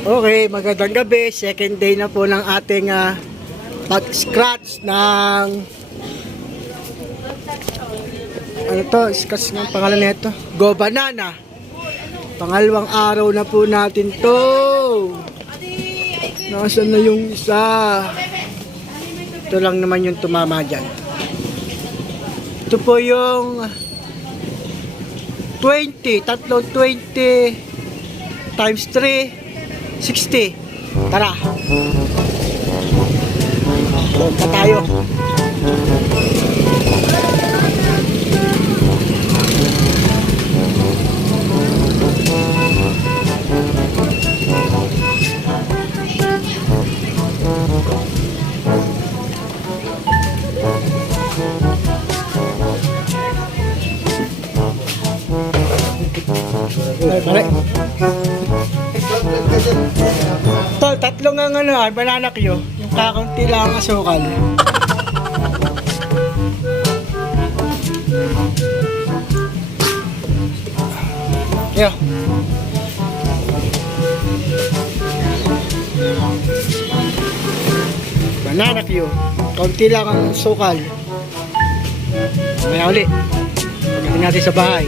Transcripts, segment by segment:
Okay, magandang gabi. Second day na po ng ating pag-scratch ng ano to? Scratch ng pangalan nito. Go Banana. Pangalawang araw na po natin to. Nasaan na yung isa? Ito lang naman yung tumama dyan. Ito po yung 20. Tatlong 20 times 3. 60. Tara. Punta tayo. Pare. Tatlong ang banana Q. Yung kakaunti lang ang asukal. Yo. Banana Q. Kaunti lang ang asukal. May uli. Pagdating natin sa bahay.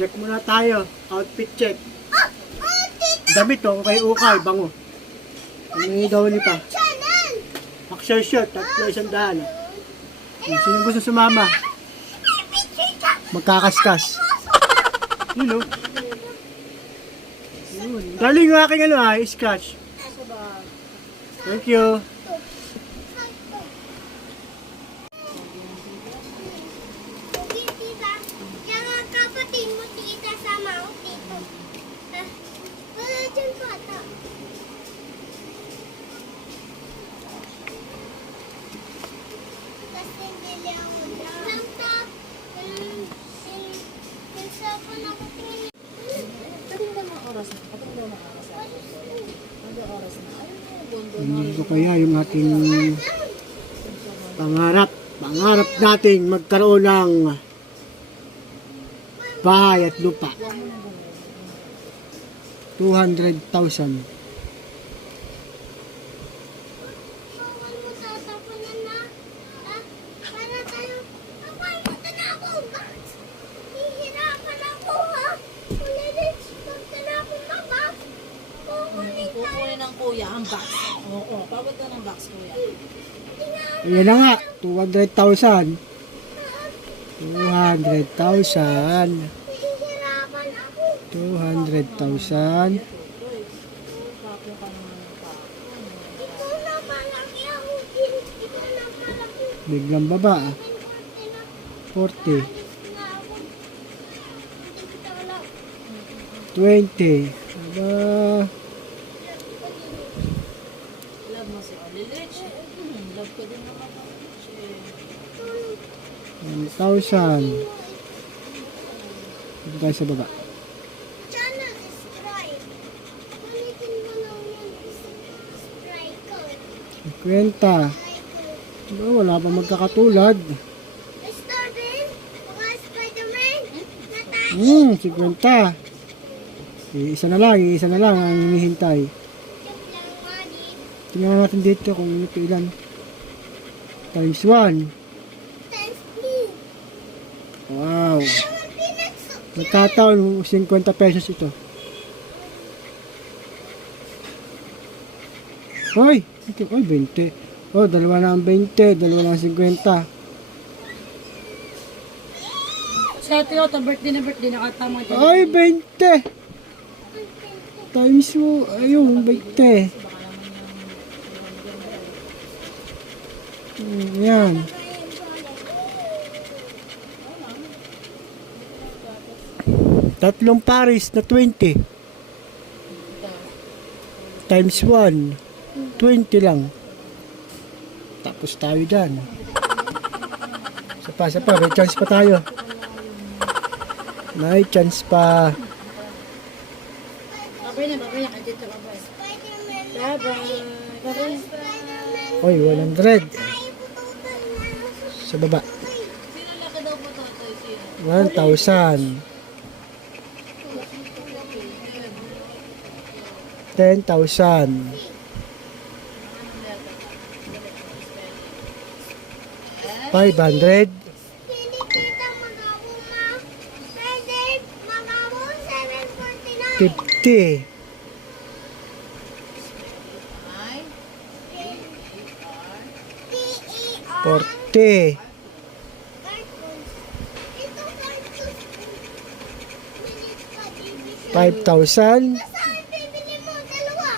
Check muna tayo. Outfit check. Damit to, ukay, bango. May daw ni pa. Boxer shirt, ₱100. Sino gusto sumama? Magkakaskas. Yun o. Galing yung aking scratch. Thank you. Hindi kaya yung ating pangarap nating magkaroon ng bahay at lupa. 200,000. Kukunin ng kuya ang box. Oo, pagod na ng box kuya. Ayan na nga, 200,000. 200,000. 200,000. Biglang baba. 40. 20. Aba. Love mo si Olilich. Love ko din naman ako. 1,000. Dito tayo sa baba. 50. Wala pa magkakatulad. 50. Isa na lang ang hinihintay. Tingnan natin dito kung ito ilan. Times 1. Wow. Magkataon, 50 pesos ito. Hoy, 20. Oh, dalawa na ang 20, dalawa na ang 50. Sa atin ito, birthday nakatama dyan. Ay, 20. Times mo, ayun, 20. Yan. Tatlong paris na 20. Times 1. 20 lang. Tapos tayo dyan. Isa pa. May chance pa tayo. May chance pa. Babay na. Dito babay. Bye-bye. Oy, 100. Sa baba. 1,000. 10,000. 500. Hindi kita magawa, ma. Pwede magawa 749. 50. T-E-R. 40. Cartoons. Ito cartoons. Minutes ka, ABC. 5,000. Saan bibili mo? Dalawa.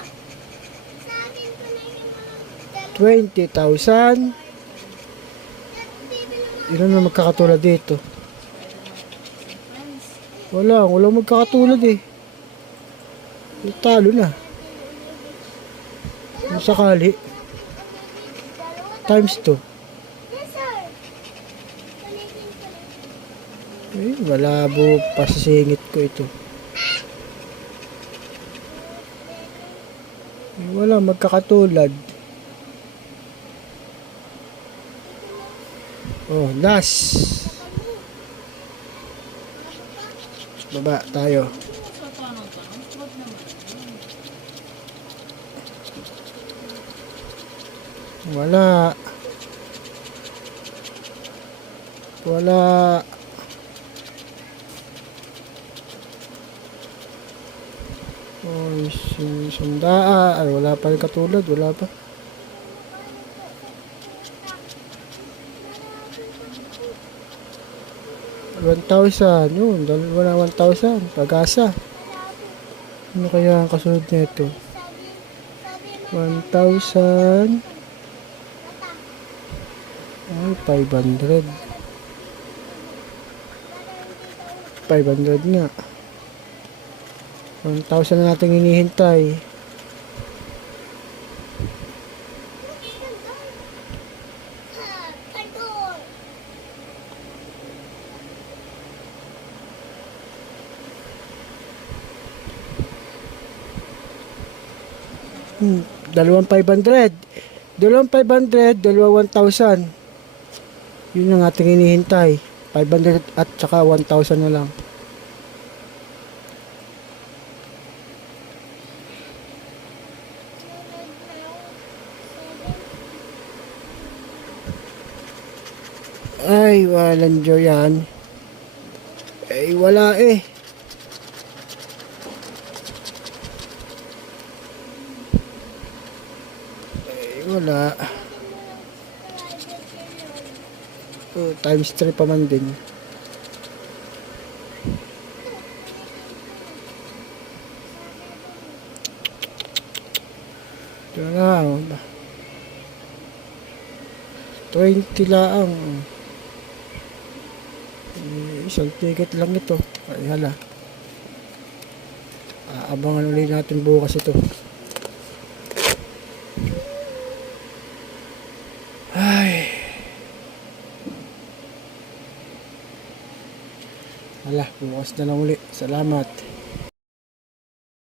Sa akin ko na yung mga dalawa. 20,000. Bibili mo. Ilan na magkakatulad dito? Walang magkakatulad eh. Talo na. Kung sakali, Dalawa. times 2. Yes, sir. Palitin ko lang. Eh, malabo pa sa singit ko ito. Eh, wala magkakatulad. Oh, last. Baba tayo. Sa tanong ka, huwag naman. Wala. Wala. Oh, sundaan. Ay, wala pa rin katulad. Wala pa. $1,000. Yun, wala 1,000. Pag-asa. Ano kaya ang kasunod nito? Sabi mo, 1,000. mata. Ay, 500. 500 nga. 1,000 na natin hinihintay. Cartoon. Dalawang 500. Dalawang 500, dalawa 1,000. Yun ang ating hinihintay. 500 at saka 1,000 na lang. Ay, walang joy yan. Ay, wala eh. Ay, wala. Oh, times 3 pa man din. Ito lang. 20 lang. Isang ticket lang ito. Ay, hala. Abangan ulit natin bukas ito. Ay. Hala, bukas na lang ulit. Salamat.